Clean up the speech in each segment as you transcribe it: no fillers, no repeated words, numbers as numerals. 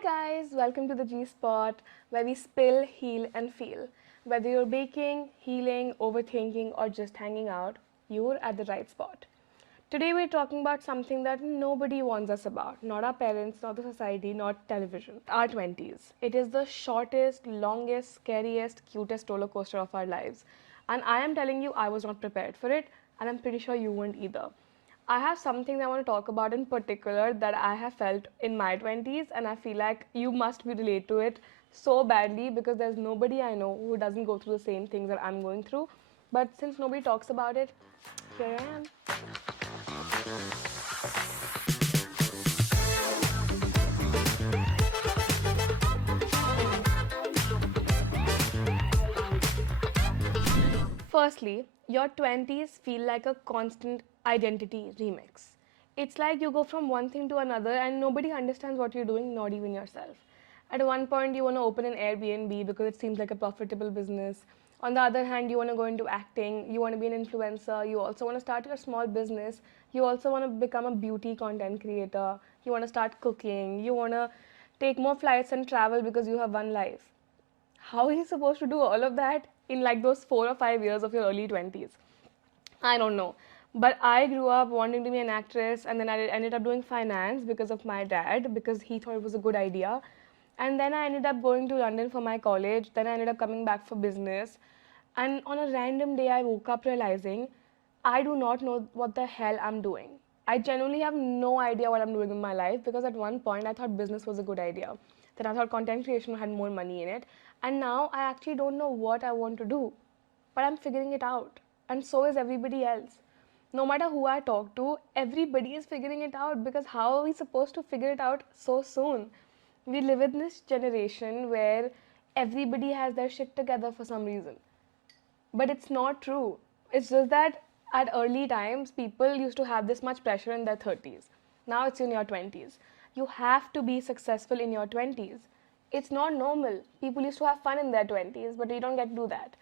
Hi guys, welcome to the G Spot where we spill, heal, and feel. Whether you're baking, healing, overthinking, or just hanging out, you're at the right spot. Today we're talking about something that nobody warns us about. Not our parents, not the society, not television. Our 20s. It is the shortest, longest, scariest, cutest roller coaster of our lives. And I am telling you, I was not prepared for it, and I'm pretty sure you weren't either. I have something that I want to talk about in particular that I have felt in my 20s, and I feel like you must be relate to it so badly because there's nobody I know who doesn't go through the same things that I'm going through. But since nobody talks about it, here I am. Firstly, your 20s feel like a constant identity remix. It's like you go from one thing to another and nobody understands what you're doing, not even yourself. At one point, you want to open an Airbnb because it seems like a profitable business. On the other hand, you want to go into acting, you want to be an influencer, you also want to start your small business, you also want to become a beauty content creator, you want to start cooking, you want to take more flights and travel because you have one life. How are you supposed to do all of that in like those 4 or 5 years of your early 20s? I don't know. But I grew up wanting to be an actress, and then I ended up doing finance because of my dad, because he thought it was a good idea. And then I ended up going to London for my college. Then I ended up coming back for business. And on a random day, I woke up realizing I do not know what the hell I'm doing. I genuinely have no idea what I'm doing in my life because at one point I thought business was a good idea. Then I thought content creation had more money in it. And now I actually don't know what I want to do. But I'm figuring it out. And so is everybody else. No matter who I talk to, everybody is figuring it out because how are we supposed to figure it out so soon? We live in this generation where everybody has their shit together for some reason. But it's not true. It's just that at early times, people used to have this much pressure in their 30s. Now it's in your 20s. You have to be successful in your 20s. It's not normal. People used to have fun in their 20s, but we don't get to do that.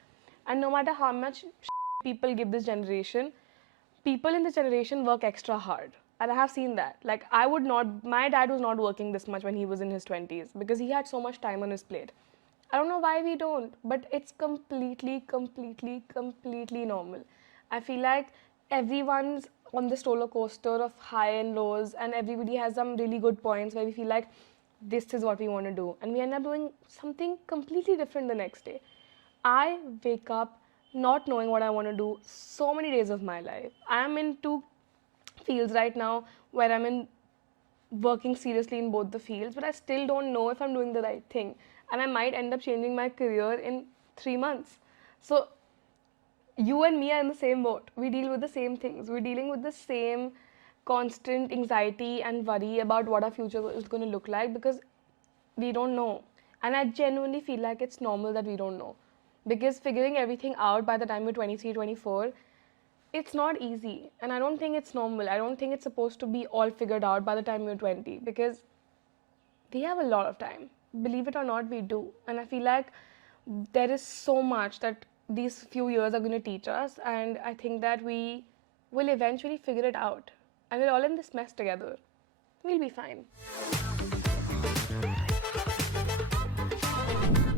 And no matter how much people give this generation, people in this generation work extra hard. And I have seen that. Like, I would not, my dad was not working this much when he was in his 20s because he had so much time on his plate. I don't know why we don't, but it's completely normal. I feel like everyone's on this roller coaster of high and lows, and everybody has some really good points where we feel like this is what we want to do, and we end up doing something completely different the next day. I wake up not knowing what I want to do so many days of my life. I am in two fields right now where I'm in working seriously in both the fields, but I still don't know if I'm doing the right thing. And I might end up changing my career in 3 months. So you and me are in the same boat. We deal with the same things. We're dealing with the same constant anxiety and worry about what our future is going to look like because we don't know. And I genuinely feel like it's normal that we don't know. Because figuring everything out by the time you're 23, 24, it's not easy. And I don't think it's normal. I don't think it's supposed to be all figured out by the time you're 20 because we have a lot of time. Believe it or not, we do. And I feel like there is so much that these few years are going to teach us. And I think that we will eventually figure it out. And we're all in this mess together. We'll be fine.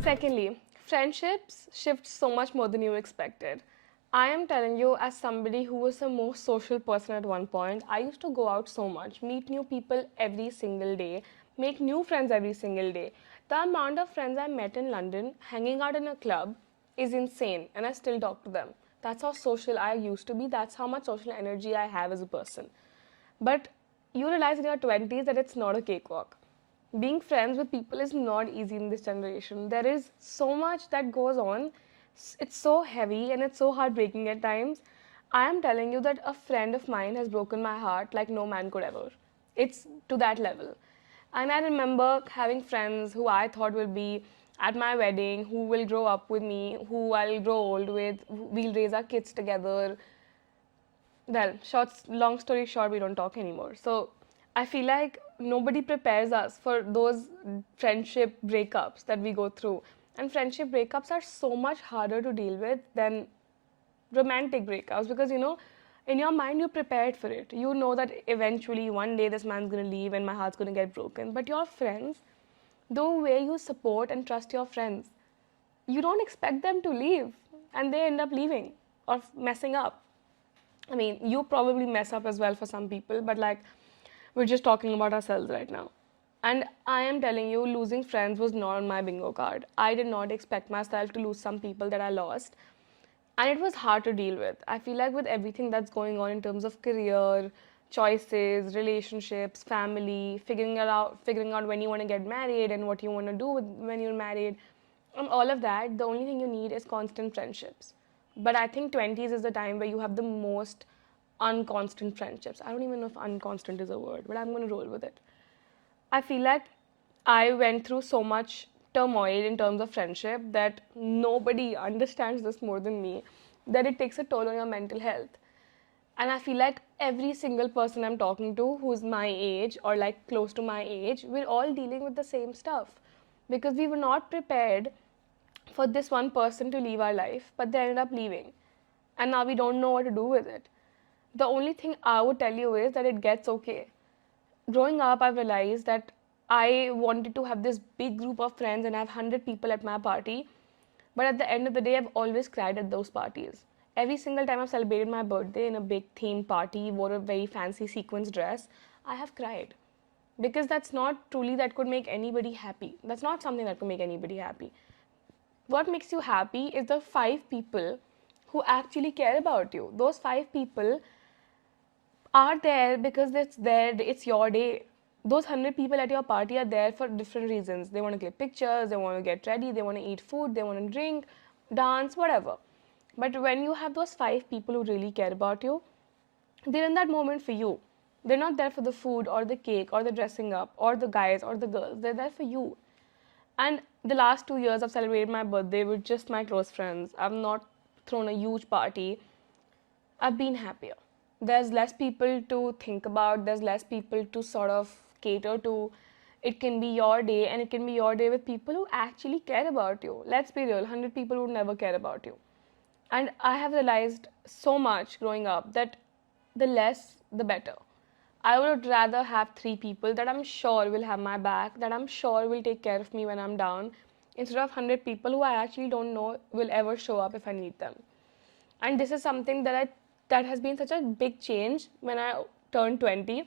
Secondly, friendships shift so much more than you expected. I am telling you, as somebody who was the most social person at one point, I used to go out so much, meet new people every single day, make new friends every single day. The amount of friends I met in London hanging out in a club is insane, and I still talk to them. That's how social I used to be, that's how much social energy I have as a person. But you realize in your 20s that it's not a cakewalk. Being friends with people is not easy in this generation. There is so much that goes on. It's so heavy and it's so heartbreaking at times. I am telling you that a friend of mine has broken my heart like no man could ever. It's to that level. And I remember having friends who I thought will be at my wedding, who will grow up with me, who I'll grow old with, we'll raise our kids together, well, long story short, we don't talk anymore. So I feel like nobody prepares us for those friendship breakups that we go through. And friendship breakups are so much harder to deal with than romantic breakups because in your mind you're prepared for it. You know that eventually one day this man's gonna leave and my heart's gonna get broken. But your friends, The way you support and trust your friends, you don't expect them to leave, and they end up leaving or messing up. I mean, you probably mess up as well for some people, but like, we're just talking about ourselves right now. And I am telling you, losing friends was not on my bingo card. I did not expect myself to lose some people that I lost. And it was hard to deal with. I feel like with everything that's going on in terms of career, choices, relationships, family, figuring out when you want to get married and what you want to do when you're married, and all of that, the only thing you need is constant friendships. But I think 20s is the time where you have the most unconstant friendships. I don't even know if unconstant is a word, but I'm going to roll with it. I feel like I went through so much turmoil in terms of friendship that nobody understands this more than me, that it takes a toll on your mental health. And I feel like every single person I'm talking to who's my age or like close to my age, we're all dealing with the same stuff because we were not prepared for this one person to leave our life, but they ended up leaving. And now we don't know what to do with it. The only thing I would tell you is that it gets okay. Growing up, I've realized that I wanted to have this big group of friends and have 100 people at my party. But at the end of the day, I've always cried at those parties. Every single time I've celebrated my birthday in a big themed party, wore a very fancy sequins dress, I have cried. Because that's not truly that could make anybody happy. That's not something that could make anybody happy. What makes you happy is the 5 people who actually care about you. Those 5 people are there because it's your day. Those 100 people at your party are there for different reasons. They want to click pictures, they want to get ready, they want to eat food, they want to drink, dance, whatever. But when you have those 5 people who really care about you, they're in that moment for you. They're not there for the food or the cake or the dressing up or the guys or the girls. They're there for you. And the last 2 years, I've celebrated my birthday with just my close friends. I've not thrown a huge party. I've been happier. There's less people to think about, there's less people to sort of cater to. It can be your day, and it can be your day with people who actually care about you. Let's be real, 100 people would never care about you. And I have realized so much growing up that the less, the better. I would rather have 3 people that I'm sure will have my back, that I'm sure will take care of me when I'm down, instead of 100 people who I actually don't know will ever show up if I need them. And this is something that has been such a big change when I turned 20,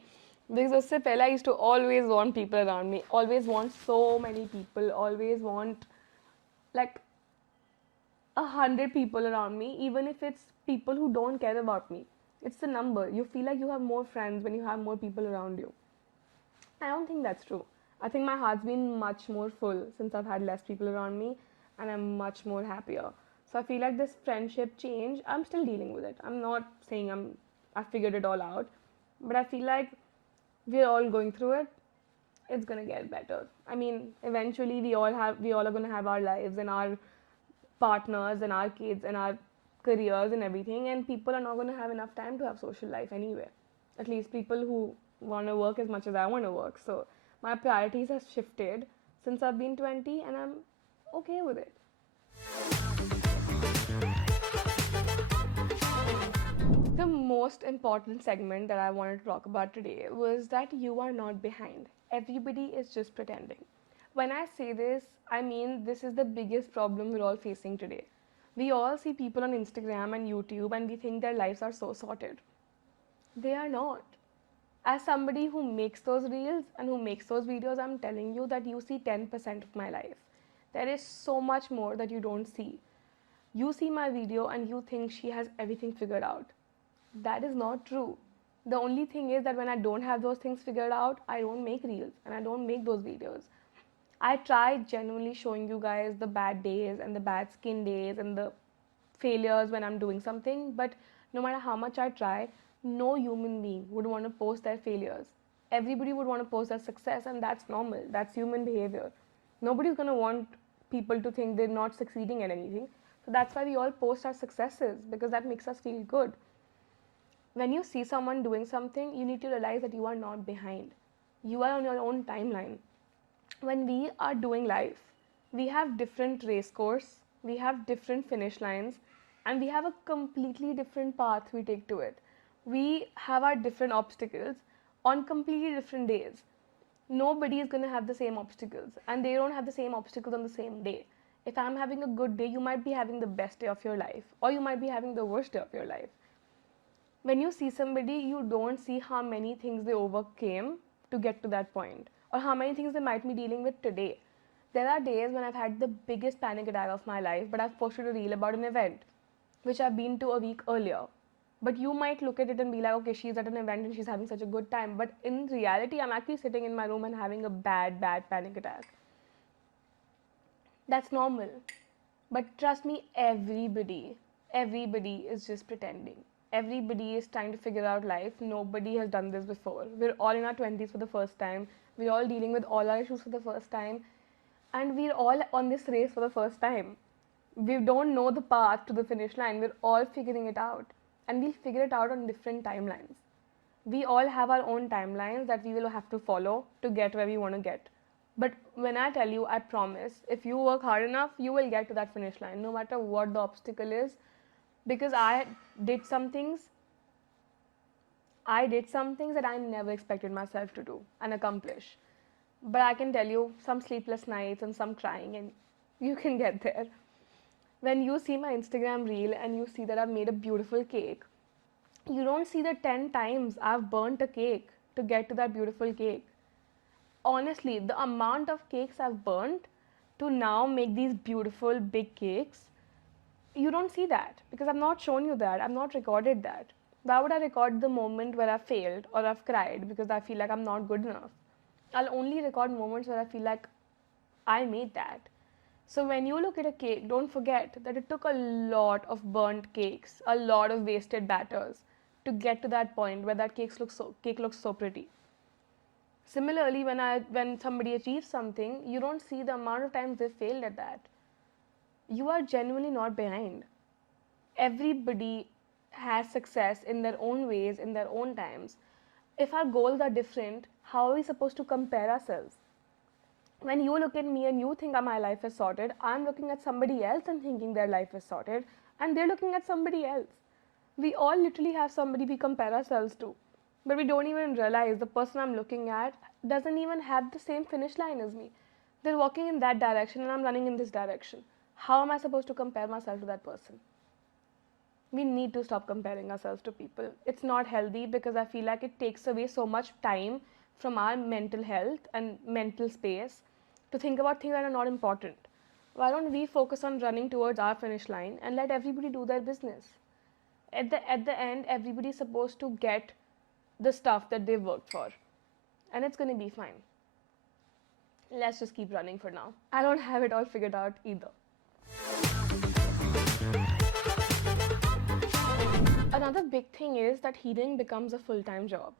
because usse pehle I used to always want people around me, always want so many people, always want like 100 people around me, even if it's people who don't care about me. It's the number. You feel like you have more friends when you have more people around you. I don't think that's true. I think my heart's been much more full since I've had less people around me, and I'm much more happier. So I feel like this friendship change, I'm still dealing with it. I'm not saying I figured it all out, but I feel like we're all going through it. It's gonna get better. I mean, eventually we all are gonna have our lives and our partners and our kids and our careers and everything, and people are not gonna have enough time to have social life anyway. At least people who want to work as much as I want to work. So my priorities have shifted since I've been 20, and I'm okay with it. The most important segment that I wanted to talk about today was that you are not behind. Everybody is just pretending. When I say this, I mean this is the biggest problem we're all facing today. We all see people on Instagram and YouTube and we think their lives are so sorted. They are not. As somebody who makes those reels and who makes those videos, I'm telling you that you see 10% of my life. There is so much more that you don't see. You see my video and you think she has everything figured out. That is not true. The only thing is that when I don't have those things figured out, I don't make reels and I don't make those videos. I try genuinely showing you guys the bad days and the bad skin days and the failures when I'm doing something, but no matter how much I try, no human being would want to post their failures. Everybody would want to post their success, and that's normal. That's human behavior. Nobody's going to want people to think they're not succeeding at anything. So that's why we all post our successes, because that makes us feel good. When you see someone doing something, you need to realize that you are not behind. You are on your own timeline. When we are doing life, we have different race course, we have different finish lines, and we have a completely different path we take to it. We have our different obstacles on completely different days. Nobody is going to have the same obstacles, and they don't have the same obstacles on the same day. If I'm having a good day, you might be having the best day of your life, or you might be having the worst day of your life. When you see somebody, you don't see how many things they overcame to get to that point, or how many things they might be dealing with today. There are days when I've had the biggest panic attack of my life, but I've posted a reel about an event which I've been to a week earlier. But you might look at it and be like, okay, she's at an event and she's having such a good time. But in reality, I'm actually sitting in my room and having a bad panic attack. That's normal. But trust me, everybody is just pretending. Everybody is trying to figure out life. Nobody has done this before. We're all in our 20s for the first time. We're all dealing with all our issues for the first time. And we're all on this race for the first time. We don't know the path to the finish line. We're all figuring it out. And we'll figure it out on different timelines. We all have our own timelines that we will have to follow to get where we want to get. But when I tell you, I promise, if you work hard enough, you will get to that finish line, no matter what the obstacle is. Because did some things, I did some things that I never expected myself to do and accomplish. But I can tell you, some sleepless nights and some crying, and you can get there. When you see my Instagram reel and you see that I've made a beautiful cake, you don't see the 10 times I've burnt a cake to get to that beautiful cake. Honestly, the amount of cakes I've burnt to now make these beautiful big cakes, you don't see that because I've not shown you that. I've not recorded that. Why would I record the moment where I failed or I've cried because I feel like I'm not good enough? I'll only record moments where I feel like I made that. So when you look at a cake, don't forget that it took a lot of burnt cakes, a lot of wasted batters to get to that point where that cake looks so pretty. Similarly, when somebody achieves something, you don't see the amount of times they failed at that. You are genuinely not behind. Everybody has success in their own ways, in their own times. If our goals are different, how are we supposed to compare ourselves? When you look at me and you think my life is sorted, I'm looking at somebody else and thinking their life is sorted, and they're looking at somebody else. We all literally have somebody we compare ourselves to, but we don't even realize the person I'm looking at doesn't even have the same finish line as me. They're walking in that direction and I'm running in this direction. How am I supposed to compare myself to that person? We need to stop comparing ourselves to people. It's not healthy because I feel like it takes away so much time from our mental health and mental space to think about things that are not important. Why don't we focus on running towards our finish line and let everybody do their business? At the end, everybody's supposed to get the stuff that they've worked for, and it's going to be fine. Let's just keep running for now. I don't have it all figured out either. Another big thing is that healing becomes a full-time job.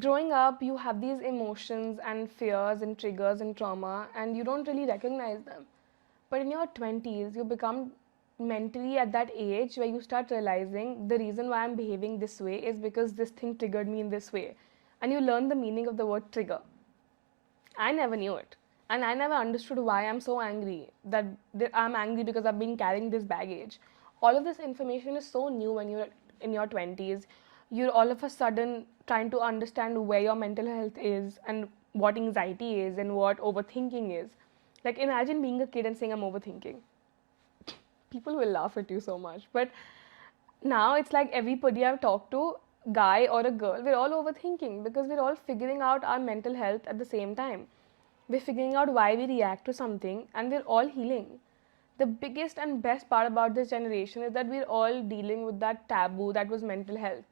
Growing up, you have these emotions and fears and triggers and trauma, and you don't really recognize them. But in your 20s, you become mentally at that age where you start realizing the reason why I'm behaving this way is because this thing triggered me in this way. And you learn the meaning of the word trigger. I never knew it. And I never understood why I'm so angry, that I'm angry because I've been carrying this baggage. All of this information is so new when you're in your 20s. You're all of a sudden trying to understand where your mental health is and what anxiety is and what overthinking is. Like, imagine being a kid and saying, I'm overthinking. People will laugh at you so much. But now it's like everybody I've talked to, guy or a girl, we're all overthinking because we're all figuring out our mental health at the same time. We're figuring out why we react to something and we're all healing. The biggest and best part about this generation is that we're all dealing with that taboo that was mental health.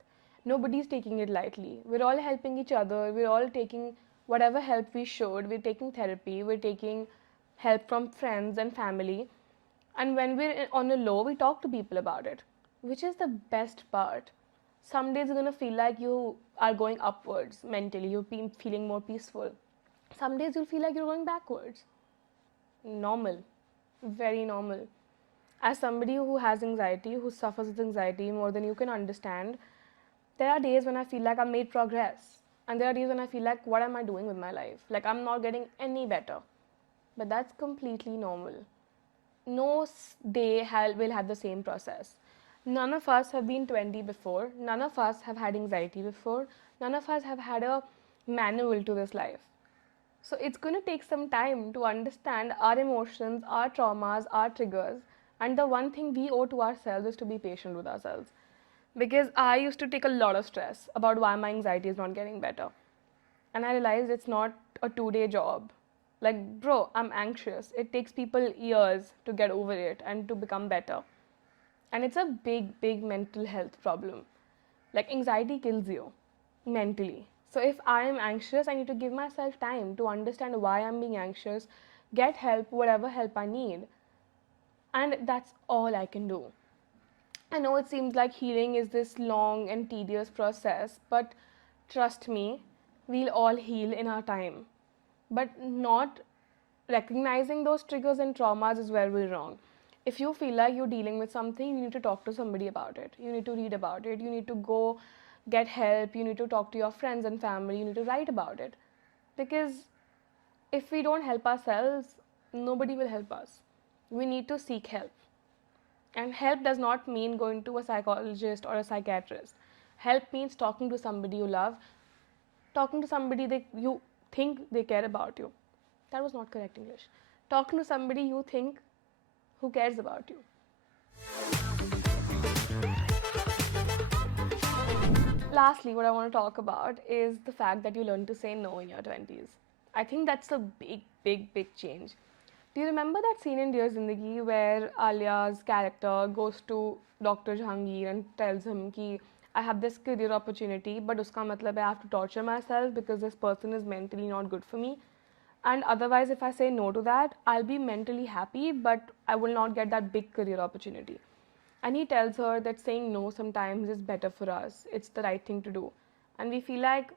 Nobody's taking it lightly. We're all helping each other. We're all taking whatever help we should. We're taking therapy. We're taking help from friends and family. And when we're on a low, we talk to people about it, which is the best part. Some days you're going to feel like you are going upwards mentally, you're feeling more peaceful. Some days you'll feel like you're going backwards. Normal, very normal. As somebody who has anxiety, who suffers with anxiety more than you can understand, there are days when I feel like I've made progress. And there are days when I feel like, what am I doing with my life? Like, I'm not getting any better. But that's completely normal. No day will have the same process. None of us have been 20 before. None of us have had anxiety before. None of us have had a manual to this life. So it's going to take some time to understand our emotions, our traumas, our triggers. And the one thing we owe to ourselves is to be patient with ourselves. Because I used to take a lot of stress about why my anxiety is not getting better. And I realized it's not a 2 day job. Like, bro, I'm anxious. It takes people years to get over it and to become better. And it's a big, big mental health problem. Like, anxiety kills you mentally. So, if I am anxious, I need to give myself time to understand why I'm being anxious, get help, whatever help I need. And that's all I can do. I know it seems like healing is this long and tedious process, but trust me, we'll all heal in our time. But not recognizing those triggers and traumas is where we're wrong. If you feel like you're dealing with something, you need to talk to somebody about it. You need to read about it. You need to go get help. You need to talk to your friends and family. You need to write about it. Because if we don't help ourselves, nobody will help us. We need to seek help. And help does not mean going to a psychologist or a psychiatrist. Help means talking to somebody you love, talking to somebody that you think they care about you. That was not correct English. Talking to somebody you think who cares about you. Lastly, what I want to talk about is the fact that you learn to say no in your 20s. I think that's a big, big, big change. Do you remember that scene in Dear Zindagi where Alia's character goes to Dr. Jahangir and tells him कि I have this career opportunity, but uska matlab I have to torture myself because this person is mentally not good for me. And otherwise, if I say no to that, I'll be mentally happy, but I will not get that big career opportunity. And he tells her that saying no sometimes is better for us. It's the right thing to do. And we feel like,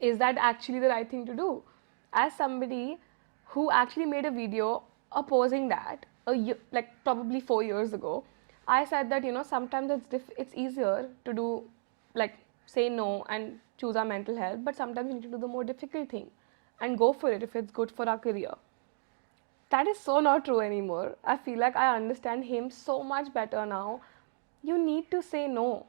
is that actually the right thing to do? As somebody who actually made a video opposing that, like probably 4 years ago, I said that sometimes it's easier to do, like, say no and choose our mental health, but sometimes we need to do the more difficult thing and go for it if it's good for our career. That is so not true anymore. I feel like I understand him so much better now. You need to say no.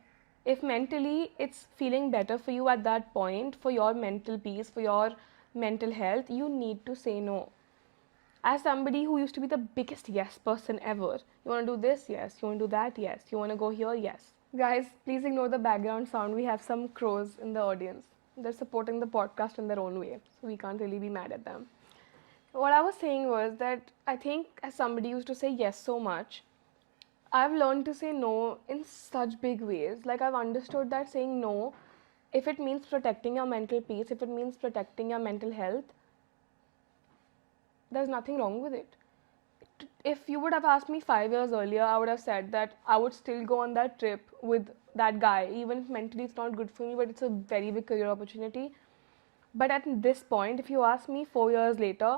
If mentally it's feeling better for you at that point, for your mental peace, for your mental health, you need to say no. As somebody who used to be the biggest yes person ever, you want to do this? Yes. You want to do that? Yes. You want to go here? Yes. Guys, please ignore the background sound. We have some crows in the audience. They're supporting the podcast in their own way, so we can't really be mad at them. What I was saying was that I think as somebody used to say yes so much, I've learned to say no in such big ways. Like, I've understood that saying no, if it means protecting your mental peace, if it means protecting your mental health, there's nothing wrong with it. If you would have asked me 5 years earlier, I would have said that I would still go on that trip with that guy, even if mentally it's not good for me, but it's a very big career opportunity. But at this point, if you ask me 4 years later,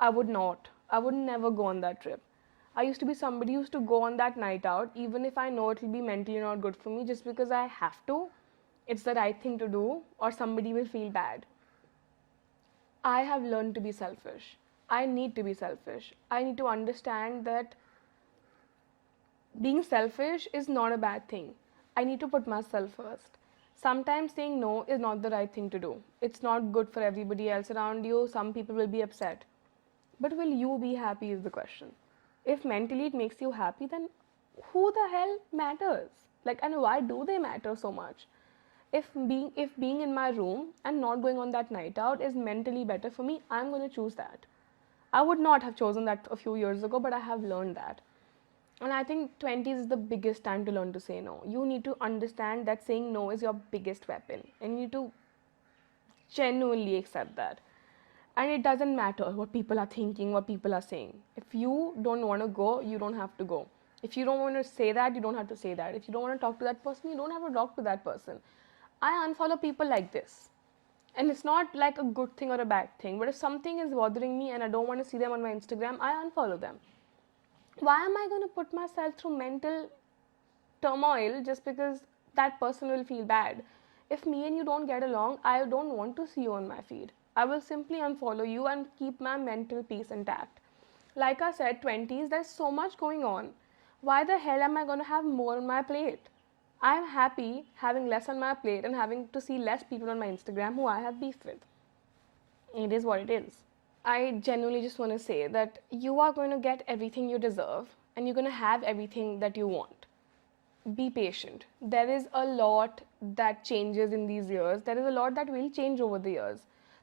I would not. I would never go on that trip. I used to be somebody who used to go on that night out, even if I know it'll be mentally not good for me, just because I have to. It's the right thing to do, or somebody will feel bad. I have learned to be selfish. I need to be selfish. I need to understand that being selfish is not a bad thing. I need to put myself first. Sometimes saying no is not the right thing to do. It's not good for everybody else around you. Some people will be upset. But will you be happy is the question. If mentally it makes you happy, then who the hell matters? Like, and why do they matter so much? If being in my room and not going on that night out is mentally better for me, I'm going to choose that. I would not have chosen that a few years ago, but I have learned that. And I think 20s is the biggest time to learn to say no. You need to understand that saying no is your biggest weapon, and you need to genuinely accept that. And it doesn't matter what people are thinking, what people are saying. If you don't want to go, you don't have to go. If you don't want to say that, you don't have to say that. If you don't want to talk to that person, you don't have to talk to that person. I unfollow people like this. And it's not like a good thing or a bad thing. But if something is bothering me and I don't want to see them on my Instagram, I unfollow them. Why am I going to put myself through mental turmoil just because that person will feel bad? If me and you don't get along, I don't want to see you on my feed. I will simply unfollow you and keep my mental peace intact. Like I said, 20s, there's so much going on. Why the hell am I going to have more on my plate? I'm happy having less on my plate and having to see less people on my Instagram who I have beef with. It is what it is. I genuinely just want to say that you are going to get everything you deserve and you're going to have everything that you want. Be patient. There is a lot that changes in these years. There is a lot that will change over the years.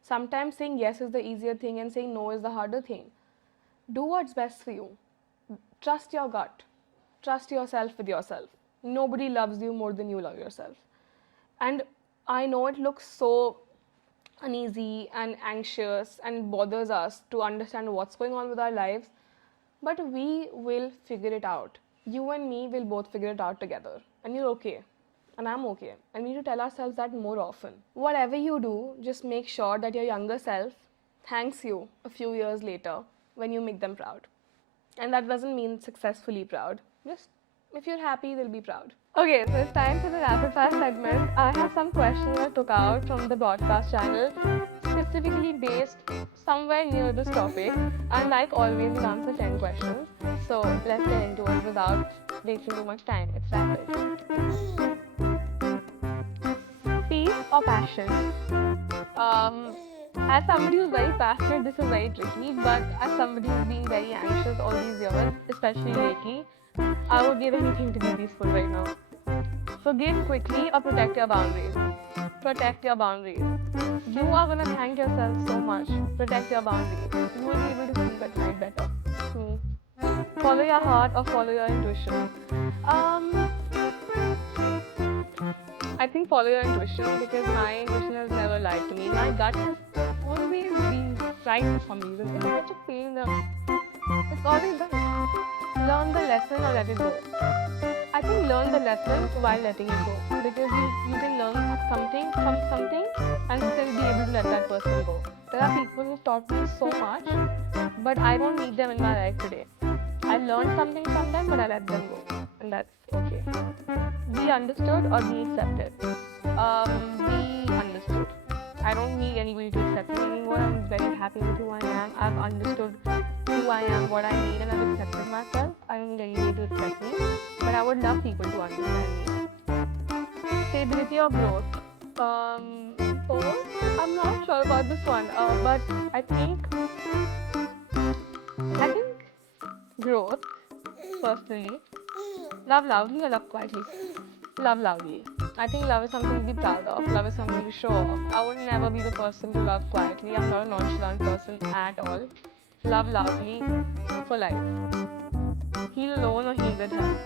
Sometimes saying yes is the easier thing and saying no is the harder thing. Do what's best for you. Trust your gut. Trust yourself with yourself. Nobody loves you more than you love yourself. And I know it looks so uneasy and anxious and bothers us to understand what's going on with our lives, but we will figure it out. You and me will both figure it out together. And you're okay. And I'm okay. And we need to tell ourselves that more often. Whatever you do, just make sure that your younger self thanks you a few years later when you make them proud. And that doesn't mean successfully proud. Just if you're happy, they'll be proud. Okay, so it's time for the rapid fire segment. I have some questions I took out from the broadcast channel, specifically based somewhere near this topic. And like always, we'll answer 10 questions. So let's get into it without wasting too much time. It's rapid. Peace or passion? As somebody who's very passionate, this is very tricky, but as somebody who's been very anxious all these years, especially lately, I would give anything to be peaceful right now. Forgive quickly or protect your boundaries. Protect your boundaries. You are going to thank yourself so much. Protect your boundaries. You will be able to sleep at night better. Follow your heart or follow your intuition. I think follow your intuition because my intuition has never lied to me. My gut has always been right for some reason. It's such a pain in the... It's always right. Learn the lesson or let it go. I think learn the lesson while letting it go. Because you can learn something from something and still be able to let that person go. There are people who've taught me so much, but I don't need them in my life today. I learned something from them, but I let them go. And that's okay. Be understood or be accepted. Be understood. I don't need anybody to accept me anymore. I'm very happy with who I am. I've understood who I am, what I need, and I've accepted myself. I don't need anybody to accept me, but I would love people to understand me. Stability or growth? I'm not sure about this one, but I think growth, personally. Love loudly or love quietly? Love loudly. I think love is something to be proud of. Love is something to show off. I would never be the person to love quietly. I'm not a nonchalant person at all. Love loudly for life. Heal alone or heal with help?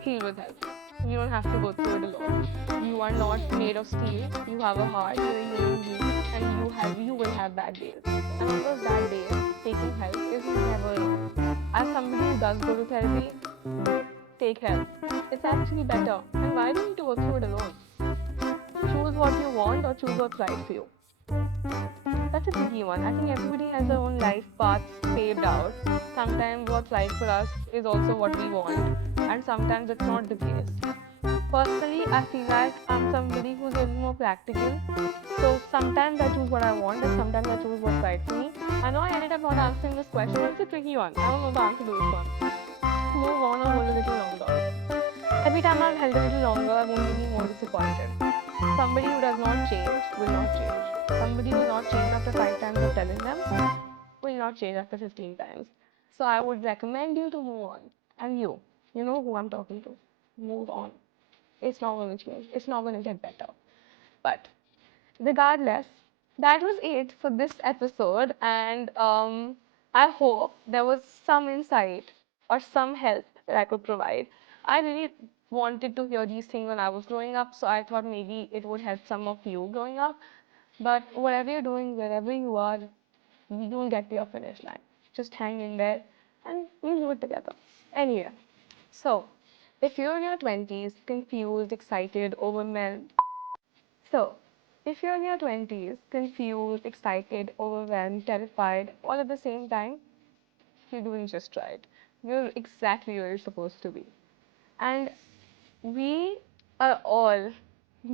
Heal with help. You don't have to go through it alone. You are not made of steel. You have a heart. You're a human being, and you will have bad days. And on those bad days, taking help is never wrong. As somebody who does go to therapy, take help. It's actually better. And why do you need to go through it alone? Choose what you want or choose what's right for you. That's a tricky one. I think everybody has their own life path paved out. Sometimes what's right for us is also what we want, and sometimes it's not the case. Personally, I feel like I'm somebody who's a little more practical. So sometimes I choose what I want, and sometimes I choose what's right for me. I know I ended up not answering this question, but it's a tricky one. I don't know the answer to this one. Move on or hold a little longer. Every time I've held a little longer, I've only been more disappointed. Somebody who does not change will not change. Somebody who will not change after 5 times of telling them will not change after 15 times. So I would recommend you to move on. And you know who I'm talking to. Move on. It's not going to change. It's not going to get better. But regardless, that was it for this episode. And I hope there was some insight or some help that I could provide. I really wanted to hear these things when I was growing up, so I thought maybe it would help some of you growing up. But whatever you're doing, wherever you are, you don't get to your finish line. Just hang in there and we'll do it together. Anyway, so if you're in your 20s, confused, excited, overwhelmed, so if you're in your 20s, confused, excited, overwhelmed, terrified, all at the same time, you're doing just right. You're exactly where you're supposed to be. And we are all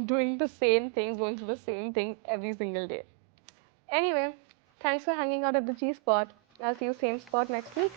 doing the same things, going through the same thing every single day. Anyway, thanks for hanging out at the G spot. I'll see you same spot next week.